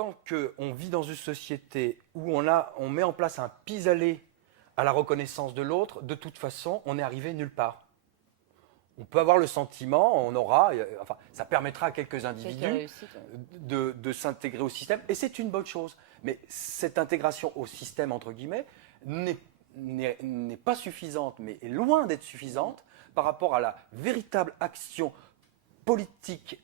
tant qu'on vit dans une société où on met en place un pis-aller à la reconnaissance de l'autre, de toute façon, on est arrivé nulle part. On peut avoir le sentiment, ça permettra à quelques individus de s'intégrer au système, et c'est une bonne chose. Mais cette intégration au système, entre guillemets, n'est pas suffisante, mais est loin d'être suffisante par rapport à la véritable action politique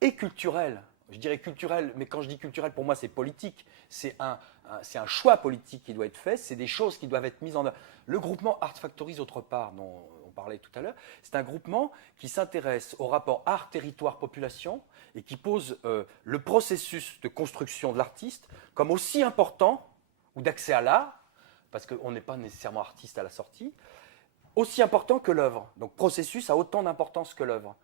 et culturelle. Je dirais culturelle, mais quand je dis culturelle, pour moi, c'est politique. C'est un choix politique qui doit être fait, c'est des choses qui doivent être mises en œuvre. Le groupement Art Factory, d'autre part, dont on parlait tout à l'heure, c'est un groupement qui s'intéresse au rapport art, territoire, population et qui pose le processus de construction de l'artiste comme aussi important, ou d'accès à l'art, parce qu'on n'est pas nécessairement artiste à la sortie, aussi important que l'œuvre. Donc processus a autant d'importance que l'œuvre.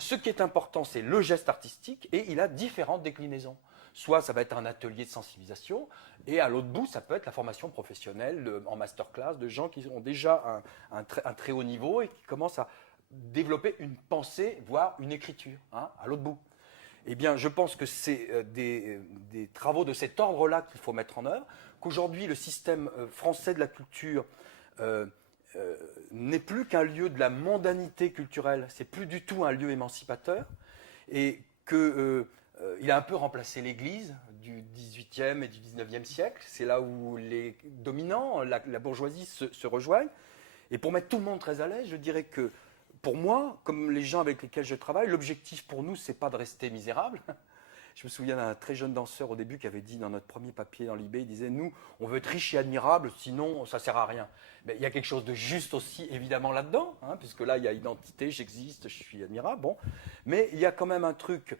Ce qui est important, c'est le geste artistique, et il a différentes déclinaisons. Soit ça va être un atelier de sensibilisation, et à l'autre bout, ça peut être la formation professionnelle en masterclass de gens qui ont déjà un très haut niveau et qui commencent à développer une pensée, voire une écriture, à l'autre bout. Eh bien, je pense que c'est des travaux de cet ordre-là qu'il faut mettre en œuvre, qu'aujourd'hui, le système français de la culture n'est plus qu'un lieu de la mondanité culturelle, c'est plus du tout un lieu émancipateur, et qu'il a un peu remplacé l'Église du XVIIIe et du XIXe siècle. C'est là où les dominants, la bourgeoisie se rejoignent. Et pour mettre tout le monde très à l'aise, je dirais que pour moi, comme les gens avec lesquels je travaille, l'objectif pour nous, c'est pas de rester misérable. Je me souviens d'un très jeune danseur au début qui avait dit dans notre premier papier dans l'IB, il disait « Nous, on veut être riche et admirable, sinon ça ne sert à rien ». Mais il y a quelque chose de juste aussi, évidemment, là-dedans, puisque là, il y a identité, j'existe, je suis admirable. Bon. Mais il y a quand même un truc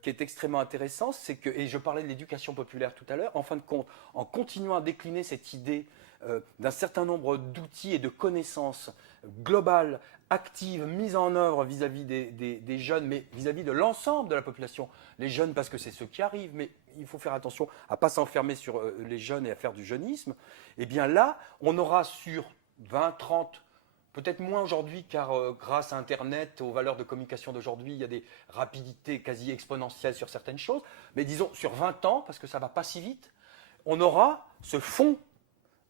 qui est extrêmement intéressant, c'est que, et je parlais de l'éducation populaire tout à l'heure, en fin de compte, en continuant à décliner cette idée d'un certain nombre d'outils et de connaissances globales, actives, mises en œuvre vis-à-vis des jeunes, mais vis-à-vis de l'ensemble de la population. Les jeunes, parce que c'est ceux qui arrivent, mais il faut faire attention à ne pas s'enfermer sur les jeunes et à faire du jeunisme. Et bien là, on aura sur 20, 30, peut-être moins aujourd'hui, car grâce à Internet, aux valeurs de communication d'aujourd'hui, il y a des rapidités quasi exponentielles sur certaines choses. Mais disons, sur 20 ans, parce que ça ne va pas si vite, on aura ce fond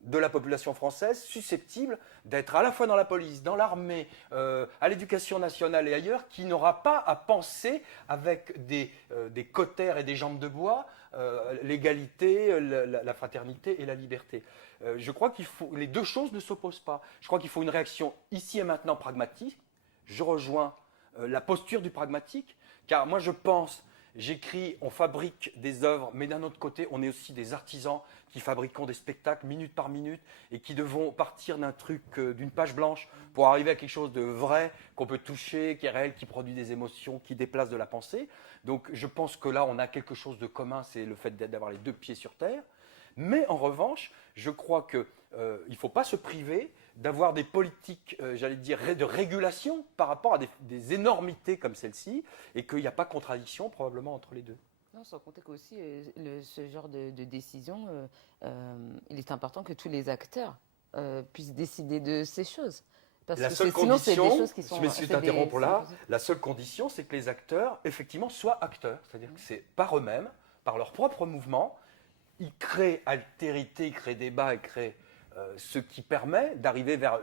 de la population française susceptible d'être à la fois dans la police, dans l'armée, à l'éducation nationale et ailleurs, qui n'aura pas à penser avec des cautères et des jambes de bois l'égalité, la fraternité et la liberté. Je crois qu'il faut, les deux choses ne s'opposent pas. Je crois qu'il faut une réaction ici et maintenant pragmatique. Je rejoins la posture du pragmatique, car moi je pense, j'écris, on fabrique des œuvres, mais d'un autre côté, on est aussi des artisans qui fabriquons des spectacles minute par minute et qui devons partir d'un truc, d'une page blanche pour arriver à quelque chose de vrai, qu'on peut toucher, qui est réel, qui produit des émotions, qui déplace de la pensée. Donc je pense que là, on a quelque chose de commun, c'est le fait d'avoir les deux pieds sur terre. Mais en revanche, je crois qu'il ne faut pas se priver d'avoir des politiques, j'allais dire, de régulation par rapport à des énormités comme celle-ci, et qu'il n'y a pas contradiction probablement entre les deux. Non, sans compter qu'aussi, ce genre de décision, il est important que tous les acteurs puissent décider de ces choses. Parce que sinon, c'est des choses qui sont... Je me suis interrompu là. La seule condition, c'est que les acteurs, effectivement, soient acteurs. C'est-à-dire que c'est par eux-mêmes, par leur propre mouvement, ils créent altérité, ils créent débat, ils créent ce qui permet d'arriver vers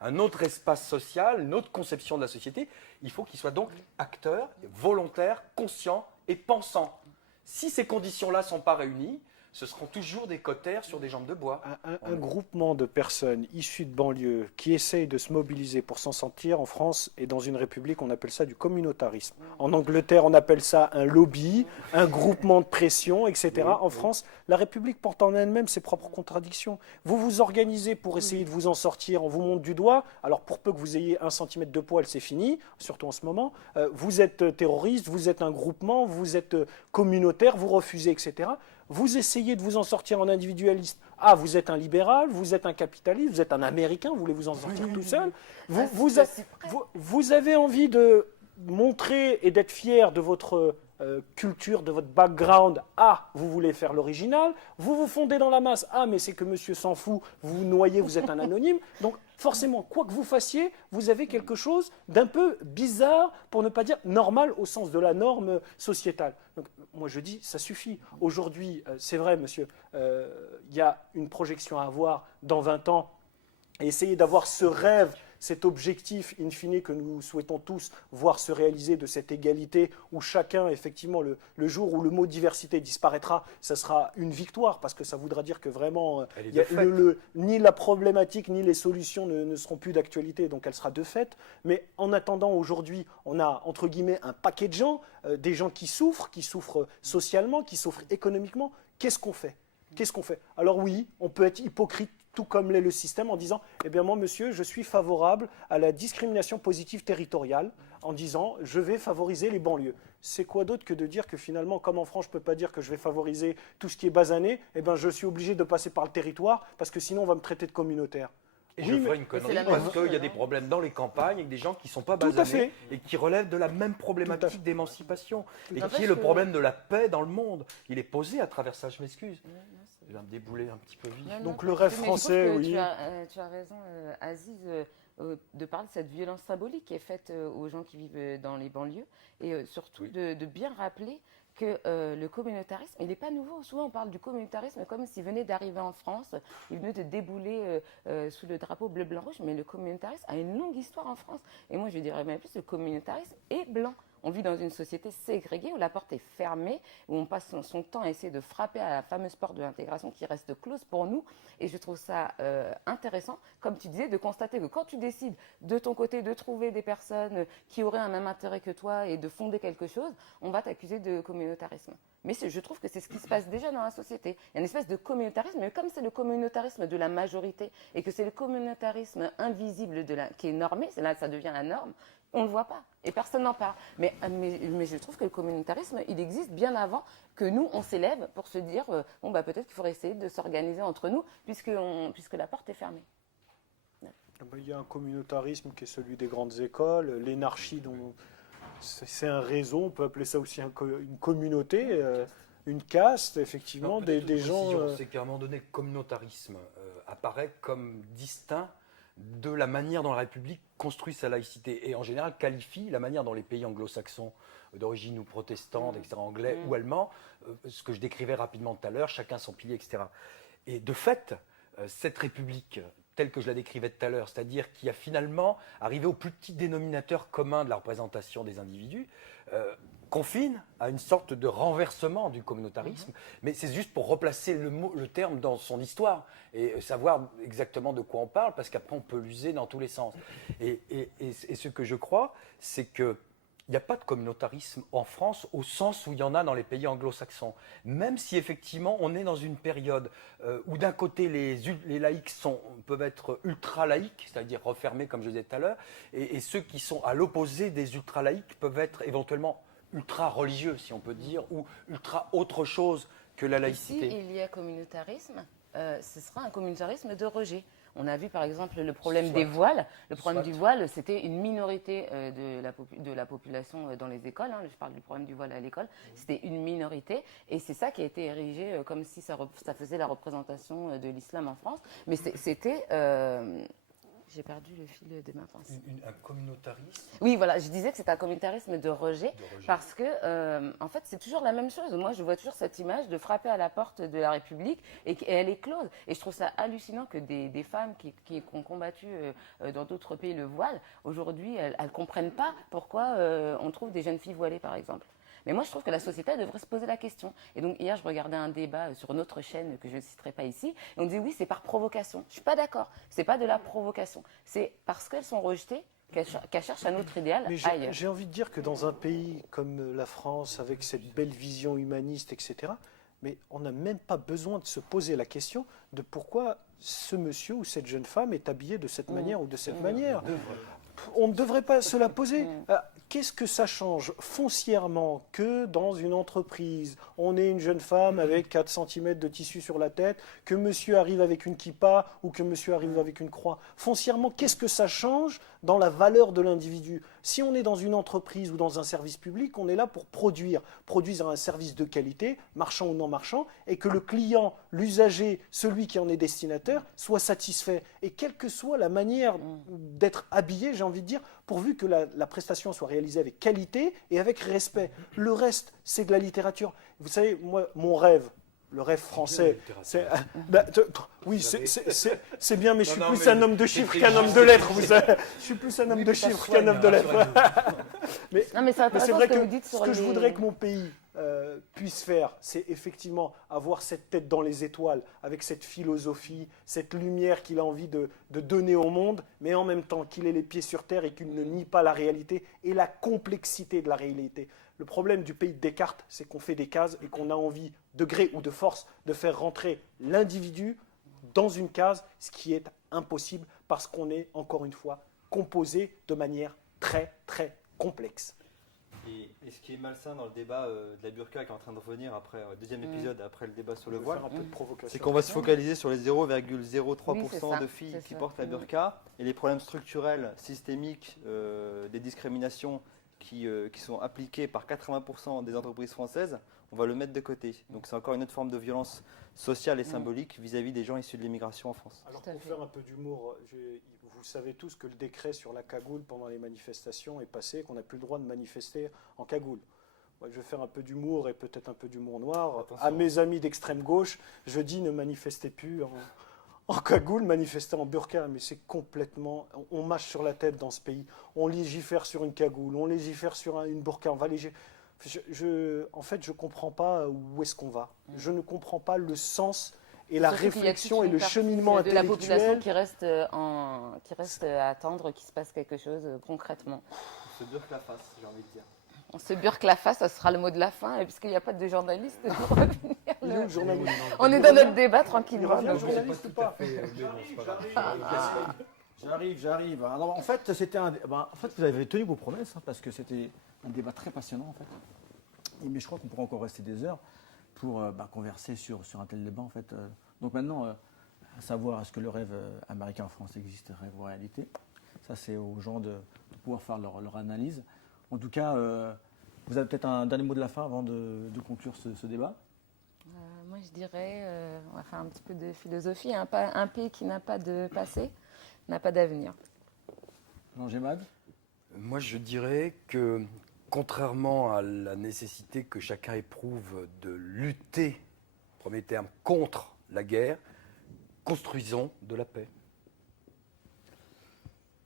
un autre espace social, une autre conception de la société. Il faut qu'ils soient donc acteurs, volontaires, conscients et pensants. Si ces conditions-là ne sont pas réunies, ce seront toujours des cautères sur des jambes de bois. Un groupement de personnes issues de banlieues qui essayent de se mobiliser pour s'en sortir en France et dans une république, on appelle ça du communautarisme. En Angleterre, on appelle ça un lobby, un groupement de pression, etc. En France, la République porte en elle-même ses propres contradictions. Vous vous organisez pour essayer de vous en sortir, on vous monte du doigt. Alors pour peu que vous ayez 1 centimètre de poil, c'est fini, surtout en ce moment. Vous êtes terroriste, vous êtes un groupement, vous êtes communautaire, vous refusez, etc. Vous essayez de vous en sortir en individualiste. Ah, vous êtes un libéral, vous êtes un capitaliste, vous êtes un américain, vous voulez vous en sortir tout seul. Vous avez envie de montrer et d'être fier de votre culture, de votre background. Ah, vous voulez faire l'original, vous vous fondez dans la masse. Ah, mais c'est que monsieur s'en fout, vous vous noyez, vous êtes un anonyme. Donc forcément, quoi que vous fassiez, vous avez quelque chose d'un peu bizarre, pour ne pas dire normal au sens de la norme sociétale. Donc moi je dis, ça suffit. Aujourd'hui, c'est vrai monsieur, il y a une projection à avoir dans 20 ans, et essayer d'avoir ce rêve, cet objectif in fine que nous souhaitons tous voir se réaliser, de cette égalité où chacun, effectivement, le jour où le mot diversité disparaîtra, ça sera une victoire, parce que ça voudra dire que vraiment, ni la problématique ni les solutions ne seront plus d'actualité, donc elle sera de fait. Mais en attendant, aujourd'hui, on a, entre guillemets, un paquet de gens, des gens qui souffrent socialement, qui souffrent économiquement. Qu'est-ce qu'on fait ? Alors oui, on peut être hypocrite, tout comme l'est le système, en disant « Eh bien moi, monsieur, je suis favorable à la discrimination positive territoriale, en disant « Je vais favoriser les banlieues ». C'est quoi d'autre que de dire que finalement, comme en France, je ne peux pas dire que je vais favoriser tout ce qui est basané, eh bien je suis obligé de passer par le territoire, parce que sinon on va me traiter de communautaire. Et je ferai une connerie parce qu'il y a des problèmes dans les campagnes avec des gens qui ne sont pas basanés et qui relèvent de la même problématique d'émancipation et qui est le problème de la paix dans le monde. Il est posé à travers ça, je m'excuse. Je vais me débouler un petit peu vite. Donc le rêve français, oui. Tu as raison, Aziz, de parler de cette violence symbolique qui est faite aux gens qui vivent dans les banlieues et surtout de bien rappeler que le communautarisme, il n'est pas nouveau. Souvent, on parle du communautarisme comme s'il venait d'arriver en France, il venait de débouler sous le drapeau bleu-blanc-rouge, mais le communautarisme a une longue histoire en France. Et moi, je dirais même plus, le communautarisme est blanc. On vit dans une société ségrégée où la porte est fermée, où on passe son temps à essayer de frapper à la fameuse porte de l'intégration qui reste close pour nous. Et je trouve ça intéressant, comme tu disais, de constater que quand tu décides de ton côté de trouver des personnes qui auraient un même intérêt que toi et de fonder quelque chose, on va t'accuser de communautarisme. Mais je trouve que c'est ce qui se passe déjà dans la société. Il y a une espèce de communautarisme, mais comme c'est le communautarisme de la majorité et que c'est le communautarisme invisible qui est normé, c'est là que ça devient la norme, on ne le voit pas et personne n'en parle. Mais je trouve que le communautarisme, il existe bien avant que nous, on s'élève pour se dire bon, bah, peut-être qu'il faudrait essayer de s'organiser entre nous puisque la porte est fermée. Il y a un communautarisme qui est celui des grandes écoles, l'énarchie, c'est un réseau, on peut appeler ça aussi une communauté, une caste, effectivement, des gens... C'est qu'à un moment donné, le communautarisme apparaît comme distinct de la manière dont la République construit sa laïcité et en général qualifie la manière dont les pays anglo-saxons d'origine ou protestante, etc., anglais ou allemands, ce que je décrivais rapidement tout à l'heure, chacun son pilier, etc. Et de fait, cette République telle que je la décrivais tout à l'heure, c'est-à-dire qui a finalement arrivé au plus petit dénominateur commun de la représentation des individus, confine à une sorte de renversement du communautarisme, mais c'est juste pour replacer le terme dans son histoire et savoir exactement de quoi on parle, parce qu'après on peut l'user dans tous les sens. Et ce que je crois, c'est que il n'y a pas de communautarisme en France au sens où il y en a dans les pays anglo-saxons. Même si effectivement on est dans une période où d'un côté les laïcs peuvent être ultra-laïcs, c'est-à-dire refermés comme je disais tout à l'heure, et ceux qui sont à l'opposé des ultra-laïcs peuvent être éventuellement ultra-religieux, si on peut dire, ou ultra autre chose que la laïcité. Si il y a communautarisme, ce sera un communautarisme de rejet. On a vu par exemple le problème des voiles. Le problème du voile, c'était une minorité de la population dans les écoles. Je parle du problème du voile à l'école. C'était une minorité et c'est ça qui a été érigé comme si ça faisait la représentation de l'islam en France. Mais c'était... J'ai perdu le fil de ma pensée. Un communautarisme. Oui, voilà, je disais que c'est un communautarisme de rejet. Parce que, en fait, c'est toujours la même chose. Moi, je vois toujours cette image de frapper à la porte de la République et elle est close. Et je trouve ça hallucinant que des femmes qui ont combattu dans d'autres pays le voile, aujourd'hui, elles ne comprennent pas pourquoi on trouve des jeunes filles voilées, par exemple. Mais moi, je trouve que la société devrait se poser la question. Et donc, hier, je regardais un débat sur notre chaîne que je ne citerai pas ici. Et on dit oui, c'est par provocation. Je ne suis pas d'accord. Ce n'est pas de la provocation. C'est parce qu'elles sont rejetées qu'elles cherchent un autre idéal ailleurs. J'ai envie de dire que dans un pays comme la France, avec cette belle vision humaniste, etc., mais on n'a même pas besoin de se poser la question de pourquoi ce monsieur ou cette jeune femme est habillé de cette manière ou de cette manière. On ne devrait pas se la poser. Qu'est-ce que ça change foncièrement que dans une entreprise, on ait une jeune femme avec 4 cm de tissu sur la tête, que monsieur arrive avec une kippa ou que monsieur arrive avec une croix? Foncièrement, qu'est-ce que ça change dans la valeur de l'individu. Si on est dans une entreprise ou dans un service public, on est là pour produire un service de qualité, marchand ou non marchand, et que le client, l'usager, celui qui en est destinataire, soit satisfait. Et quelle que soit la manière d'être habillé, j'ai envie de dire, pourvu que la prestation soit réalisée avec qualité et avec respect. Le reste, c'est de la littérature. Vous savez, moi, mon rêve, le rêve français, c'est... oui, c'est bien, mais je suis plus un homme de chiffres qu'un homme de lettres. Vous savez. Je suis plus un homme de chiffres qu'un homme de lettres. mais c'est vrai que ce que je voudrais que mon pays puisse faire, c'est effectivement avoir cette tête dans les étoiles, avec cette philosophie, cette lumière qu'il a envie de donner au monde, mais en même temps qu'il ait les pieds sur terre et qu'il ne nie pas la réalité et la complexité de la réalité. Le problème du pays de Descartes, c'est qu'on fait des cases et qu'on a envie, de gré ou de force, de faire rentrer l'individu dans une case, ce qui est impossible parce qu'on est, encore une fois, composé de manière très, très complexe. Et ce qui est malsain dans le débat de la burqa qui est en train de revenir après le deuxième épisode, après le débat sur le voile, c'est qu'on va se focaliser sur les 0,03% de filles qui portent la burqa et les problèmes structurels, systémiques, des discriminations qui sont appliquées par 80% des entreprises françaises, on va le mettre de côté. Donc c'est encore une autre forme de violence sociale et symbolique vis-à-vis des gens issus de l'immigration en France. Alors pour faire un peu d'humour, vous savez tous que le décret sur la cagoule pendant les manifestations est passé, qu'on n'a plus le droit de manifester en cagoule. Moi, je vais faire un peu d'humour et peut-être un peu d'humour noir. Attention. À mes amis d'extrême gauche, je dis ne manifestez plus en cagoule, manifester en burqa, mais c'est complètement... On mâche sur la tête dans ce pays. On légifère sur une cagoule, on légifère sur une burqa, on va légiférer. En fait, je ne comprends pas où est-ce qu'on va. Je ne comprends pas le sens et la réflexion et le cheminement intellectuel. De la population qui reste à attendre qu'il se passe quelque chose concrètement. On se burque la face, j'ai envie de dire. On se burque la face, ça sera le mot de la fin, puisqu'il n'y a pas de journaliste pour revenir. On est dans notre débat tranquillement. Il revient, journaliste ou pas? J'arrive. Alors, en fait, vous avez tenu vos promesses, parce que c'était un débat très passionnant, en fait. Mais je crois qu'on pourrait encore rester des heures pour converser sur un tel débat, en fait. Donc maintenant, à savoir, est-ce que le rêve américain en France existe, rêve ou réalité? Ça, c'est aux gens de pouvoir faire leur analyse. En tout cas, vous avez peut-être un dernier mot de la fin avant de conclure ce débat? Moi, je dirais, on va faire un petit peu de philosophie. Un pays qui n'a pas de passé n'a pas d'avenir. Jean Gémad? Moi, je dirais que, contrairement à la nécessité que chacun éprouve de lutter, premier terme, contre la guerre, construisons de la paix.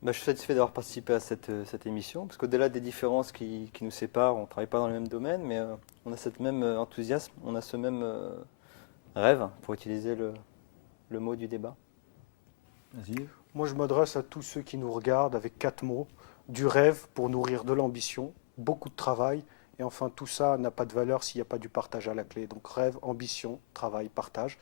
Je suis satisfait d'avoir participé à cette émission, parce qu'au-delà des différences qui nous séparent, on ne travaille pas dans le même domaine, mais on a ce même enthousiasme, on a ce même rêve, pour utiliser le mot du débat. Vas-y. Moi, je m'adresse à tous ceux qui nous regardent avec 4 mots. Du rêve pour nourrir de l'ambition, beaucoup de travail, et enfin tout ça n'a pas de valeur s'il n'y a pas du partage à la clé. Donc rêve, ambition, travail, partage,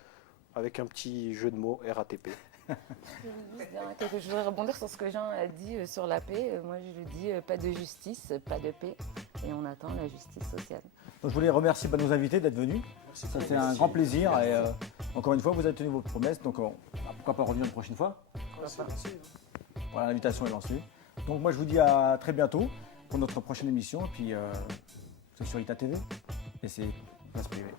avec un petit jeu de mots RATP. Je voudrais rebondir sur ce que Jean a dit sur la paix. Moi, je lui dis pas de justice, pas de paix, et on attend la justice sociale. Donc, je voulais remercier nos invités d'être venus. Ça, c'est un grand plaisir. Et encore une fois, vous avez tenu votre promesse. Donc, pourquoi pas revenir une prochaine fois? Voilà, l'invitation est lancée. Donc, moi, je vous dis à très bientôt pour notre prochaine émission. Et puis, c'est sur ITA TV et c'est Place Privée.